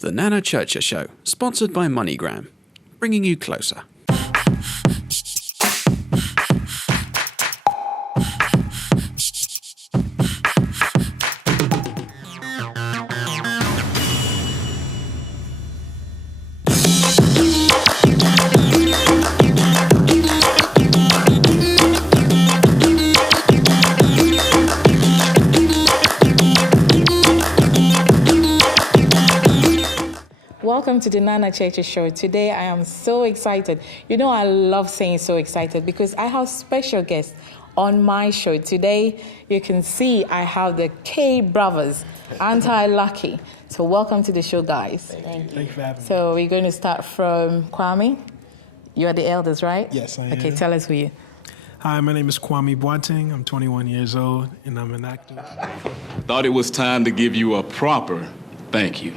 The NanaChurcherShow, sponsored by MoneyGram, bringing you closer. Welcome to the NanaChurcherShow. Today I am so excited. You know, I love saying so excited because I have special guests on my show. Today you can see I have the K Brothers. Aren't I lucky? So welcome to the show, guys. Thank you for having me. So we're going to start from Kwame. You are the elders, right? Yes, I am. Okay, tell us who you are. Hi, my name is Kwame Boateng. I'm 21 years old, and I'm an actor. Thought it was time to give you a proper thank you.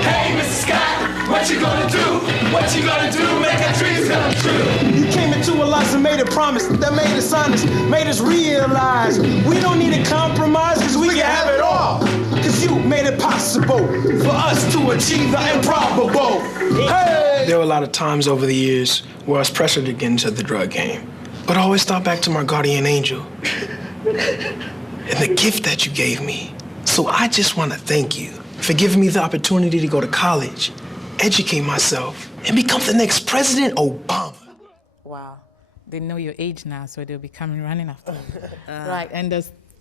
Hey, Mr. Scott, what you gonna do? What you gonna do? Make our dreams come true. You came into our lives and made a promise that made us honest, made us realize we don't need to compromise because we can have it all. Because you made it possible for us to achieve the improbable. Hey! There were a lot of times over the years where I was pressured to get into the drug game, but I always thought back to my guardian angel and the gift that you gave me. So I just want to thank you for giving me the opportunity to go to college, educate myself, and become the next President Obama. Wow. They know your age now, so they'll be coming running after you. Right, and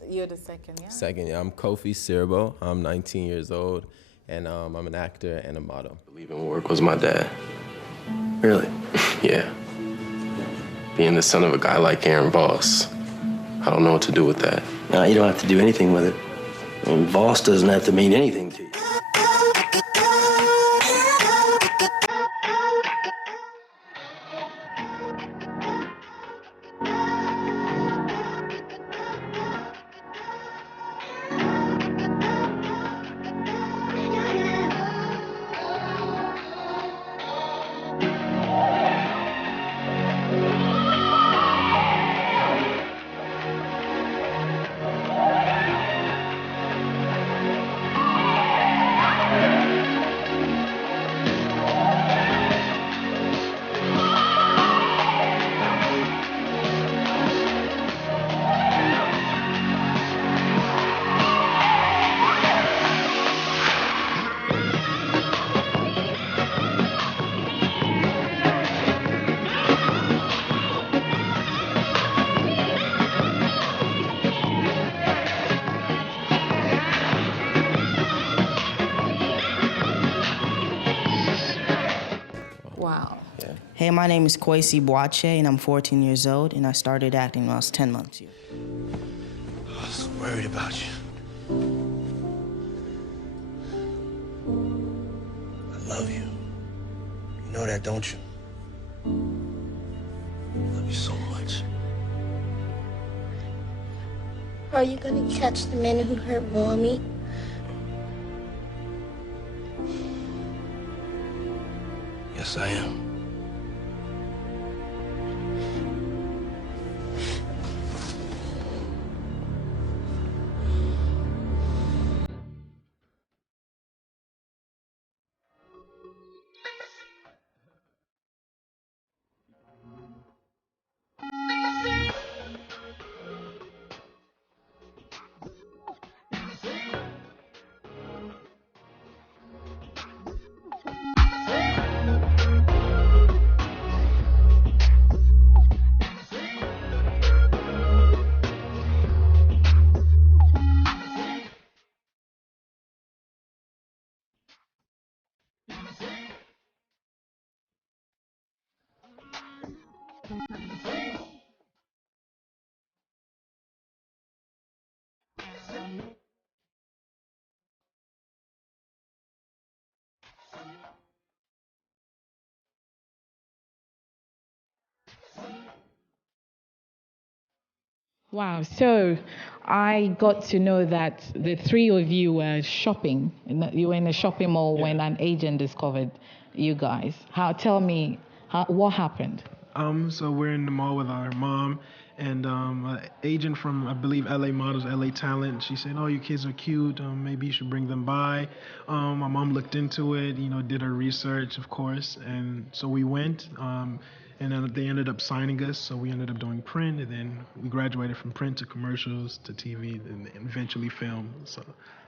you're the second, yeah? Second, yeah, I'm Kofi Sirbo. I'm 19 years old, and I'm an actor and a model. Leaving work was my dad. Really? Yeah. Being the son of a guy like Aaron Voss, I don't know what to do with that. No, you don't have to do anything with it. I mean, Voss doesn't have to mean anything to you. Wow. Yeah. Hey, my name is Kwesi Boache, and I'm 14 years old, and I started acting when I was 10 months. I was worried about you. I love you. You know that, don't you? I love you so much. Are you gonna catch the men who hurt Mommy? Yes, I am. Wow, so I got to know that the three of you were shopping. You were in a shopping mall when an agent discovered you guys. Tell me, what happened? So we're in the mall with our mom, and an agent from, I believe, LA Models, LA Talent, she said, oh, your kids are cute, maybe you should bring them by. My mom looked into it, did her research, of course, and so we went, and then they ended up signing us, so we ended up doing print, and then we graduated from print to commercials to TV, and eventually film, so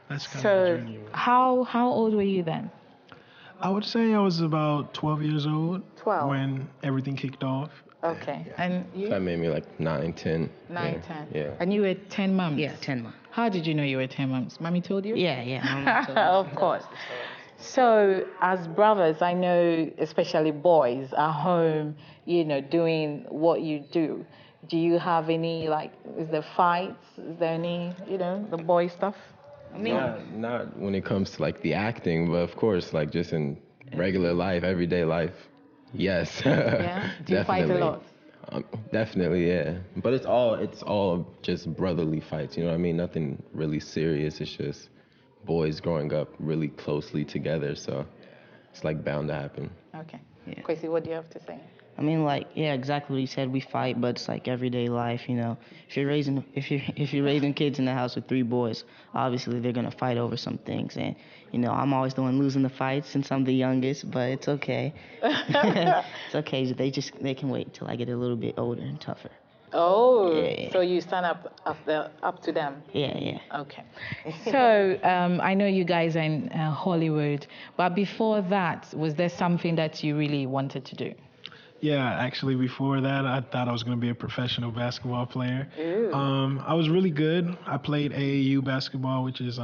that's kind of the journey. How old were you then? I would say I was about 12 years old 12. when everything kicked off. Okay. And you? That made me like 9, 10. 9, yeah. 10. Yeah. And you were 10 months? Yeah, 10 months. How did you know you were 10 months? Mommy told you? Yeah. Mama told me. Of course. So, as brothers, I know especially boys are home, doing what you do. Do you have any, is there fights? Is there any, the boy stuff? Not when it comes to like the acting, but of course, like just in regular life, everyday life, yes. Yeah? Do you fight a lot? Definitely, yeah. But it's all just brotherly fights, you know what I mean? Nothing really serious. It's just boys growing up really closely together, so it's like bound to happen. Okay. Yeah. Quincy, what do you have to say? I mean, exactly what you said. We fight, but it's like everyday life, If you're raising kids in the house with 3 boys, obviously they're gonna fight over some things, and I'm always the one losing the fights since I'm the youngest, but it's okay. It's okay. They can wait till I get a little bit older and tougher. Oh, Yeah. So you stand up to them? Yeah. Okay. So I know you guys are in Hollywood, but before that, was there something that you really wanted to do? Yeah, actually, before that, I thought I was going to be a professional basketball player. Ooh. I was really good. I played AAU basketball, which is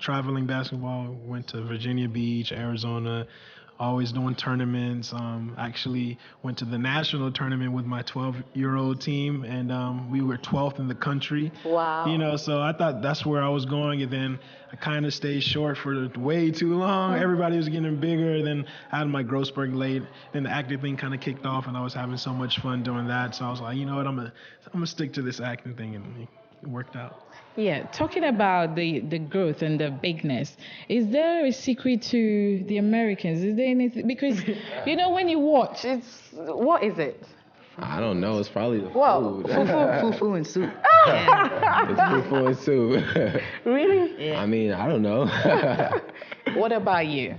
traveling basketball. Went to Virginia Beach, Arizona, always doing tournaments. Actually went to the national tournament with my 12-year-old team, and we were 12th in the country. Wow. So I thought that's where I was going, and then I kind of stayed short for way too long. Everybody was getting bigger. Then I had my growth spurt late. Then the acting thing kind of kicked off, and I was having so much fun doing that. So I was like, you know what, I'm gonna stick to this acting thing, and it worked out. Yeah, talking about the growth and the bigness, is there a secret to the Americans? Is there anything? Because, when you watch, what is it? I don't know. It's probably the Whoa. food. Fufu and soup. It's fufu and soup. Really? Yeah. I mean, I don't know. What about you?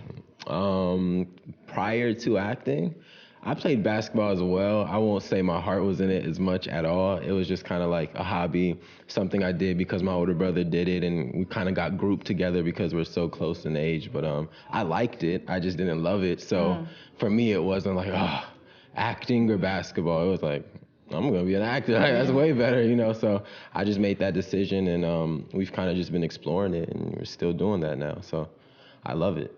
Prior to acting, I played basketball as well. I won't say my heart was in it as much at all. It was just kind of like a hobby, something I did because my older brother did it, and we kind of got grouped together because we're so close in age. But I liked it. I just didn't love it. So for me, it wasn't like, acting or basketball. It was like, I'm going to be an actor. That's way better, So I just made that decision, and we've kind of just been exploring it, and we're still doing that now. So I love it.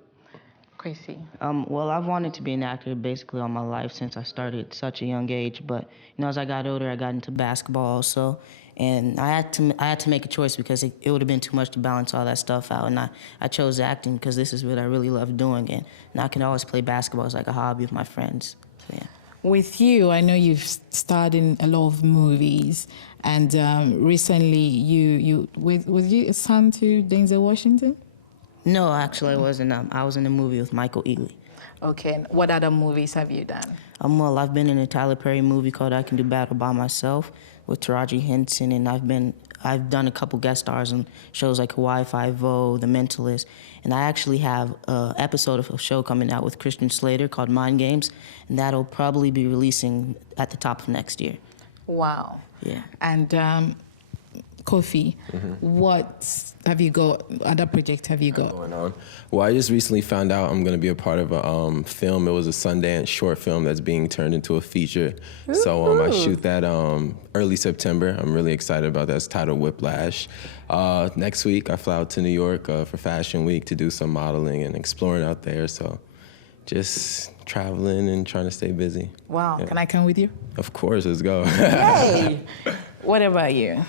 Crazy. Well, I've wanted to be an actor basically all my life since I started at such a young age. But as I got older, I got into basketball also, and I had to make a choice because it would have been too much to balance all that stuff out. And I chose acting because this is what I really love doing, and I can always play basketball as like a hobby with my friends. So yeah. With you, I know you've starred in a lot of movies, and recently was you a son to Denzel Washington? No, actually, I wasn't. I was in a movie with Michael Ealy. Okay, and what other movies have you done? Well, I've been in a Tyler Perry movie called I Can Do Battle by Myself with Taraji Henson, and I've done a couple guest stars on shows like Hawaii Five-0, The Mentalist, and I actually have an episode of a show coming out with Christian Slater called Mind Games, and that'll probably be releasing at the top of next year. Wow. Yeah. And Kofi, what have you got? Other projects have you got? Going on? Well, I just recently found out I'm going to be a part of a film. It was a Sundance short film that's being turned into a feature. Ooh. So I shoot that early September. I'm really excited about that. It's titled Whiplash. Next week, I fly out to New York for Fashion Week to do some modeling and exploring out there. So just traveling and trying to stay busy. Wow. Yeah. Can I come with you? Of course. Let's go. Yay! What about you?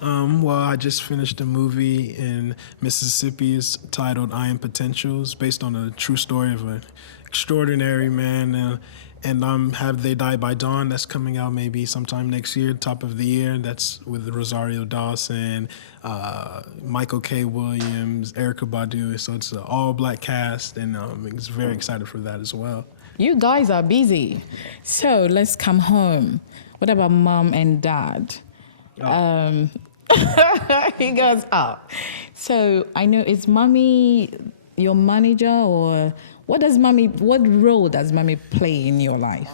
Well, I just finished a movie in Mississippi. It's titled I Am Potential. It's based on a true story of an extraordinary man. And Have They Died by Dawn? That's coming out maybe sometime next year, top of the year. That's with Rosario Dawson, Michael K. Williams, Erykah Badu. So it's an all-black cast, and I'm very excited for that as well. You guys are busy. So let's come home. What about mom and dad? He goes up. So I know, is mommy your manager, or what role does mommy play in your life?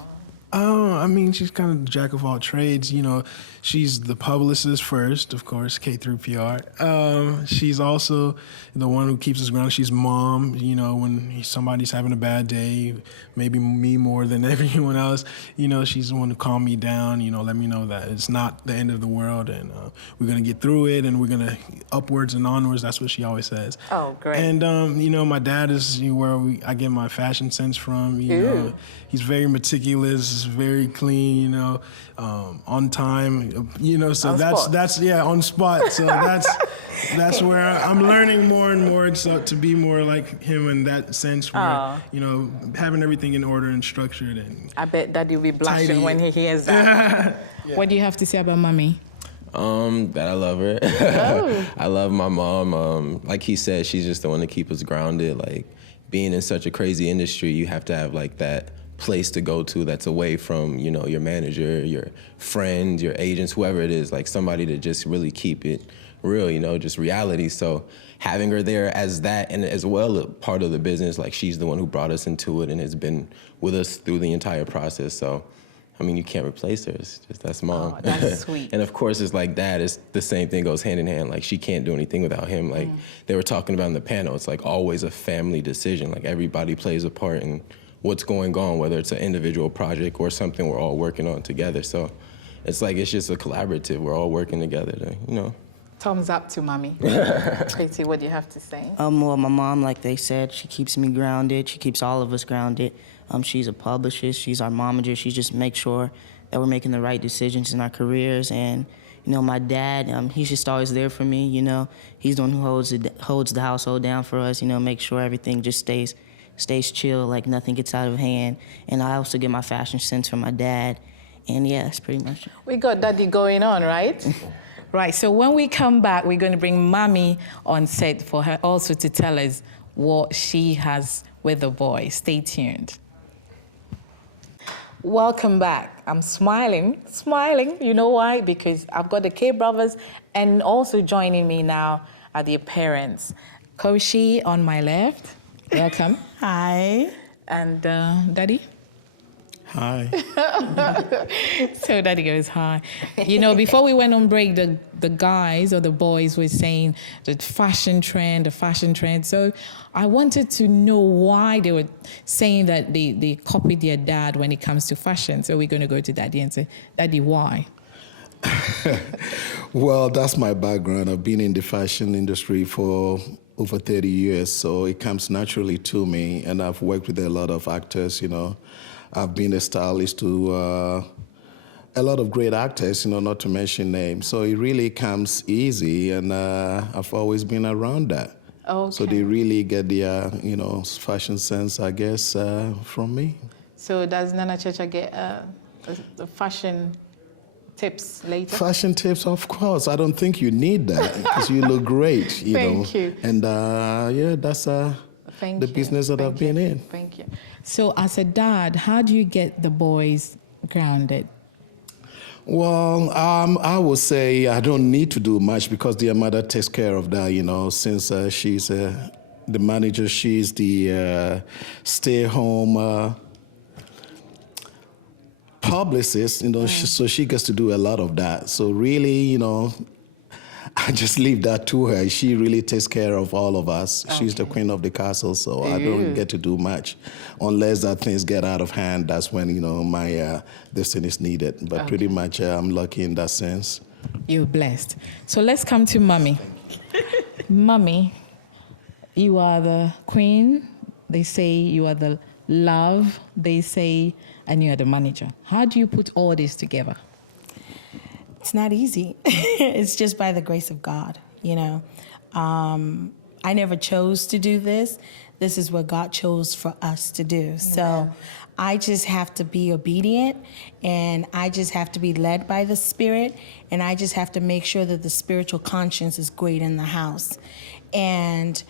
I mean, she's kind of the jack of all trades. You know, she's the publicist first, of course, K through PR. She's also the one who keeps us grounded. She's mom. You know, when somebody's having a bad day, maybe me more than everyone else, you know, she's the one to calm me down, you know, let me know that it's not the end of the world, and we're going to get through it, and we're going to upwards and onwards. That's what she always says. Oh, great. And, you know, my dad is where I get my fashion sense from. You know, he's very meticulous, very clean, you know, on time, you know, so that's on spot. So that's where I'm learning more and more to be more like him in that sense, where, you know, having everything in order and structured. And I bet Daddy will be blushing tidy. When he hears that. Yeah. What do you have to say about mommy? That I love her. I love my mom. Like he said, she's just the one to keep us grounded. Like, being in such a crazy industry, you have to have like that place to go to that's away from, you know, your manager, your friends, your agents, whoever it is, like somebody to just really keep it real, you know, just reality. So having her there as that, and as well a part of the business, like she's the one who brought us into it and has been with us through the entire process. So, I mean, you can't replace her. It's just, that's mom. Oh, that's sweet. And of course, it's like dad. It's the same thing, goes hand in hand. Like, she can't do anything without him. Like they were talking about in the panel, it's like always a family decision. Like everybody plays a part in what's going on, whether it's an individual project or something we're all working on together. So it's like, it's just a collaborative. We're all working together to, you know. Thumbs up to mommy. Katie, what do you have to say? Well, my mom, like they said, she keeps me grounded. She keeps all of us grounded. She's a publicist. She's our momager. She just makes sure that we're making the right decisions in our careers. And, you know, my dad, he's just always there for me, you know. He's the one who holds the household down for us, you know, make sure everything just stays chill, like nothing gets out of hand. And I also get my fashion sense from my dad. And yeah, that's pretty much it. We got daddy going on, right? Right, so when we come back, we're going to bring mommy on set for her also to tell us what she has with the boys. Stay tuned. Welcome back. I'm smiling. You know why? Because I've got the K brothers, and also joining me now are their parents. Koshi on my left. Welcome. Hi. And Daddy? Hi. So Daddy goes, hi. You know, before we went on break, the guys or the boys were saying the fashion trend. So I wanted to know why they were saying that they copied their dad when it comes to fashion. So we're going to go to Daddy and say, Daddy, why? Well, that's my background. I've been in the fashion industry for over 30 years, so it comes naturally to me. And I've worked with a lot of actors, you know. I've been a stylist to a lot of great actors, you know, not to mention names. So it really comes easy, and I've always been around that. Okay. So they really get their, you know, fashion sense, I guess, from me. So does Nana Checha get the fashion tips later? Fashion tips, of course. I don't think you need that because you look great, you know. Thank you. And yeah, that's the business that I've been in. Thank you. So as a dad, how do you get the boys grounded? Well, I would say I don't need to do much because their mother takes care of that, you know, since she's the manager, she's the stay-home publicist, you know, so she gets to do a lot of that. So really, you know, I just leave that to her. She really takes care of all of us. Okay. She's the queen of the castle, so I don't get to do much. Unless that things get out of hand, that's when, you know, my destiny is needed. But pretty much I'm lucky in that sense. You're blessed. So let's come to Mommy. Mommy, you are the queen. They say you are the love, they say, and you are the manager. How do you put all this together? It's not easy. It's just by the grace of God, you know. I never chose to do this. This is what God chose for us to do. So I just have to be obedient, and I just have to be led by the Spirit, and I just have to make sure that the spiritual conscience is great in the house. And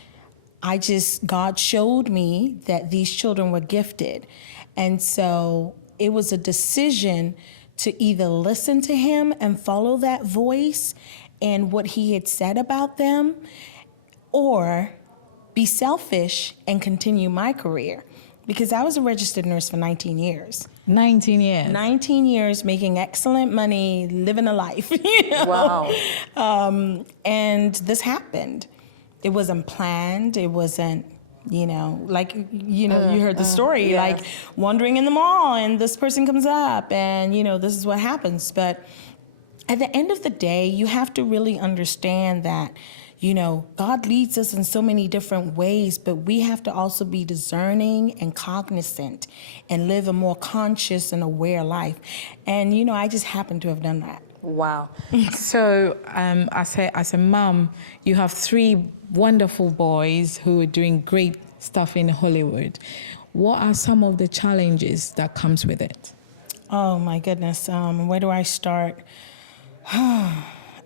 God showed me that these children were gifted. And so it was a decision to either listen to him and follow that voice and what he had said about them, or be selfish and continue my career. Because I was a registered nurse for 19 years. 19 years? 19 years, making excellent money, living a life. You know? Wow. And this happened. It wasn't planned. It wasn't, you know, like, you know, you heard the story, yeah. like wandering in the mall and this person comes up and, you know, this is what happens. But at the end of the day, you have to really understand that, you know, God leads us in so many different ways, but we have to also be discerning and cognizant and live a more conscious and aware life. And, you know, I just happen to have done that. Wow. So as a mom, you have 3 wonderful boys who are doing great stuff in Hollywood. What are some of the challenges that comes with it? Oh, my goodness. Where do I start?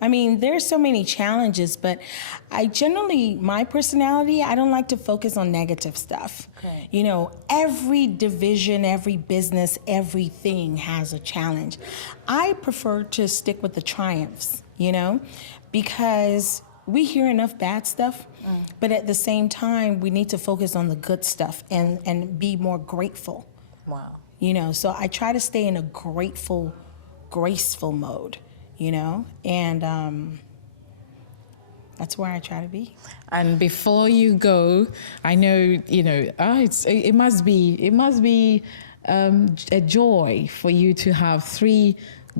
I mean, there's so many challenges, but I generally, my personality, I don't like to focus on negative stuff. Okay. You know, every division, every business, everything has a challenge. I prefer to stick with the triumphs, you know, because we hear enough bad stuff, but at the same time, we need to focus on the good stuff and be more grateful. Wow. You know, so I try to stay in a grateful, graceful mode. You know, and that's where I try to be. And before you go, I know, you know, it must be a joy for you to have 3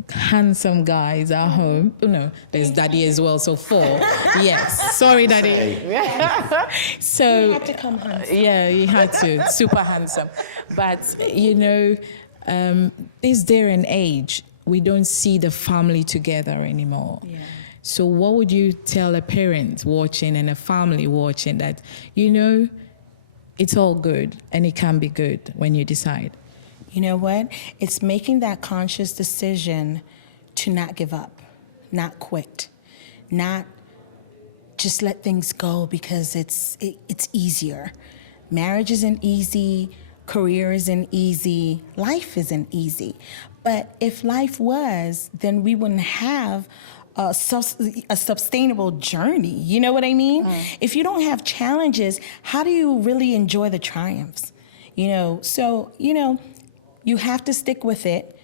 handsome guys at home. Oh, no, there's Daddy as well, so 4. Yes, sorry, Daddy. So he had to come handsome. Yeah, he had to, super handsome. But you know, this day and age, we don't see the family together anymore. Yeah. So what would you tell a parent watching and a family watching that, you know, it's all good and it can be good when you decide? You know what? It's making that conscious decision to not give up, not quit, not just let things go because it's easier. Marriage isn't easy. Career isn't easy. Life isn't easy. But if life was, then we wouldn't have a sustainable journey. You know what I mean? If you don't have challenges, how do you really enjoy the triumphs? You know, so, you know, you have to stick with it.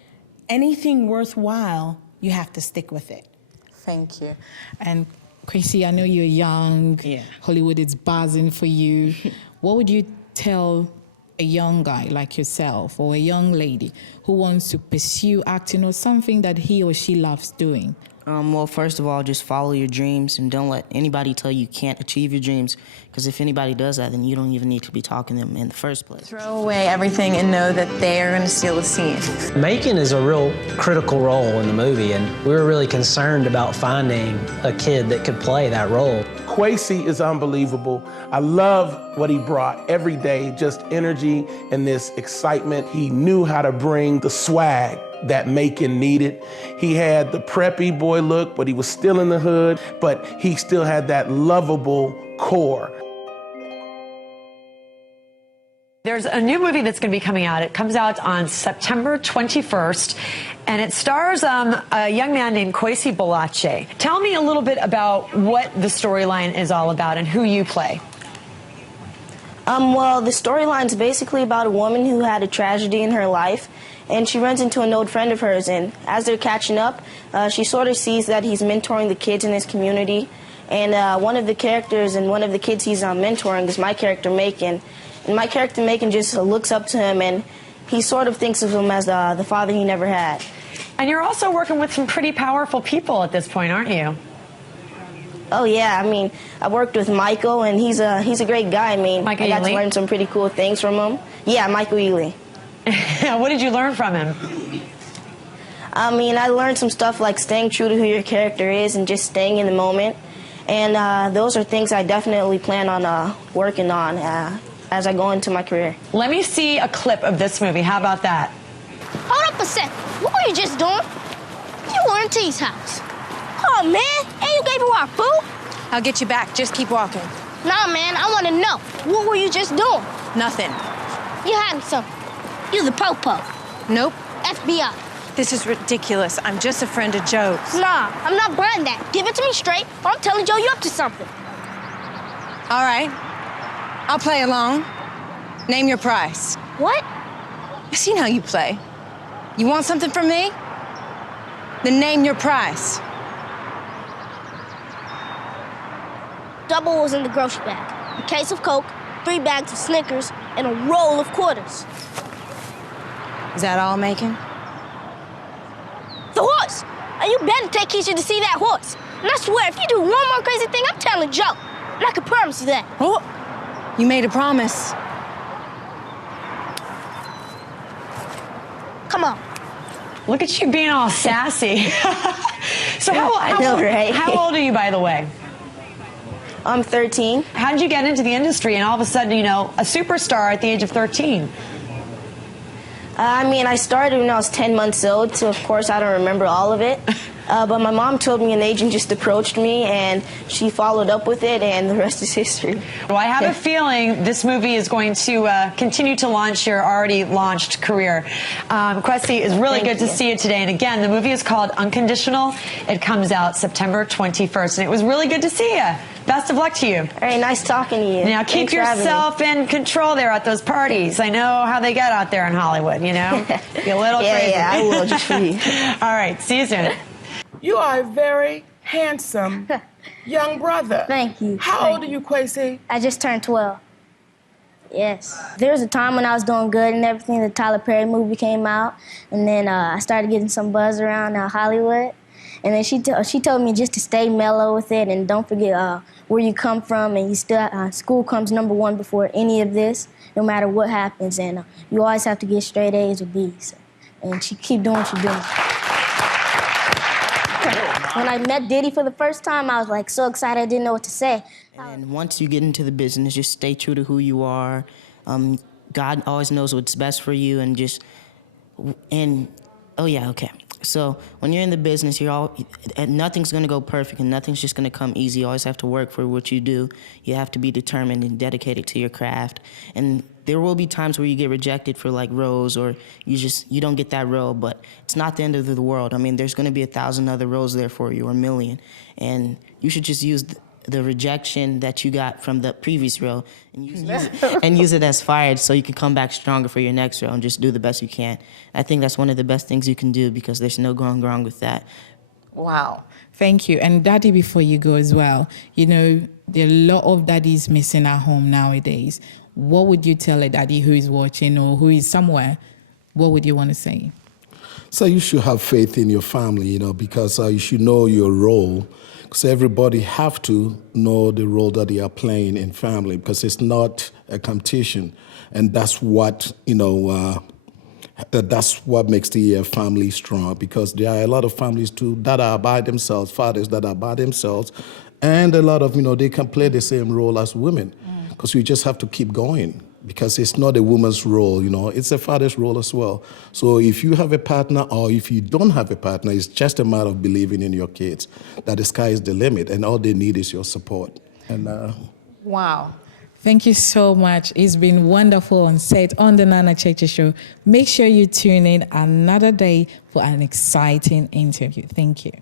Anything worthwhile, you have to stick with it. Thank you. And Kwesi, I know you're young. Yeah. Hollywood is buzzing for you. What would you tell a young guy like yourself or a young lady who wants to pursue acting or something that he or she loves doing? Well, first of all, just follow your dreams and don't let anybody tell you can't achieve your dreams, because if anybody does that, then you don't even need to be talking to them in the first place. Throw away everything and know that they are going to steal the scene. Macon is a real critical role in the movie, and we were really concerned about finding a kid that could play that role. Kwesi is unbelievable. I love what he brought every day, just energy and this excitement. He knew how to bring the swag that Macon needed. He had the preppy boy look, but he was still in the hood, but he still had that lovable core. There's a new movie that's going to be coming out. It comes out on September 21st, and it stars a young man named Kwesi Bolache. Tell me a little bit about what the storyline is all about and who you play. Well, the storyline's basically about a woman who had a tragedy in her life, and she runs into an old friend of hers, and as they're catching up, she sort of sees that he's mentoring the kids in his community, and one of the characters and one of the kids he's mentoring is my character, Macon. And my character, Macon, just looks up to him, and he sort of thinks of him as the father he never had. And you're also working with some pretty powerful people at this point, aren't you? Oh, yeah. I mean, I worked with Michael, and he's a great guy. I mean, I got to learn some pretty cool things from him. Yeah, Michael Ealy. What did you learn from him? I mean, I learned some stuff like staying true to who your character is and just staying in the moment. And those are things I definitely plan on working on as I go into my career. Let me see a clip of this movie. How about that? Hold up a sec. What were you just doing? You were in T's house. Oh, man. And you gave her our food? I'll get you back. Just keep walking. Nah, man. I want to know. What were you just doing? Nothing. You hiding something. You the po-po. Nope. FBI. This is ridiculous. I'm just a friend of Joe's. Nah, I'm not buying that. Give it to me straight, or I'm telling Joe you're up to something. All right. I'll play along. Name your price. What? I've seen how you play. You want something from me? Then name your price. Double was in the grocery bag. A case of Coke, 3 bags of Snickers, and a roll of quarters. Is that all, Macon? The horse! And you better take Keisha to see that horse. And I swear, if you do one more crazy thing, I'm telling Joe. And I can promise you that. Oh, you made a promise. Come on. Look at you being all sassy. So right? How old are you, by the way? I'm 13. How did you get into the industry and all of a sudden, you know, a superstar at the age of 13? I mean, I started when I was 10 months old, so of course I don't remember all of it. But my mom told me an agent just approached me, and she followed up with it, and the rest is history. Well, I have a feeling this movie is going to continue to launch your already launched career. Kwesi, it's really good to see you today. And again, the movie is called Unconditional. It comes out September 21st, and it was really good to see you. Best of luck to you. All right, nice talking to you. Now, keep yourself in control there at those parties. I know how they get out there in Hollywood, you know? Be a little crazy. Yeah, I will, just for you. All right, see you soon. You are a very handsome young brother. Thank you. How old are you, Kwesi? I just turned 12. Yes. There was a time when I was doing good and everything. The Tyler Perry movie came out, and then I started getting some buzz around Hollywood. And then she told me just to stay mellow with it and don't forget where you come from, and you still school comes number one before any of this, no matter what happens. And you always have to get straight A's or B's. And she keep doing what she's doing. When I met Diddy for the first time, I was like so excited I didn't know what to say. And once you get into the business, just stay true to who you are. God always knows what's best for you, So when you're in the business, nothing's going to go perfect and nothing's just going to come easy. You always have to work for what you do. You have to be determined and dedicated to your craft. And there will be times where you get rejected for like roles, or you don't get that role, but it's not the end of the world. I mean, there's going to be 1,000 other roles there for you, or 1,000,000. And you should just use the rejection that you got from the previous role and use it as fire, so you can come back stronger for your next role and just do the best you can. I think that's one of the best things you can do, because there's no going wrong with that. Wow. Thank you. And Daddy, before you go as well, you know, there are a lot of daddies missing at home nowadays. What would you tell a daddy who is watching or who is somewhere? What would you want to say? So you should have faith in your family, you know, because you should know your role. Because everybody have to know the role that they are playing in family, because it's not a competition. And that's what, you know, that's what makes the family strong, because there are a lot of families too that are by themselves, fathers that are by themselves, and a lot of, you know, they can play the same role as women, because you just have to keep going, because it's not a woman's role, you know, it's a father's role as well. So if you have a partner, or if you don't have a partner, it's just a matter of believing in your kids, that the sky is the limit, and all they need is your support. And wow. Thank you so much. It's been wonderful on set on the Nana Churcher Show. Make sure you tune in another day for an exciting interview. Thank you.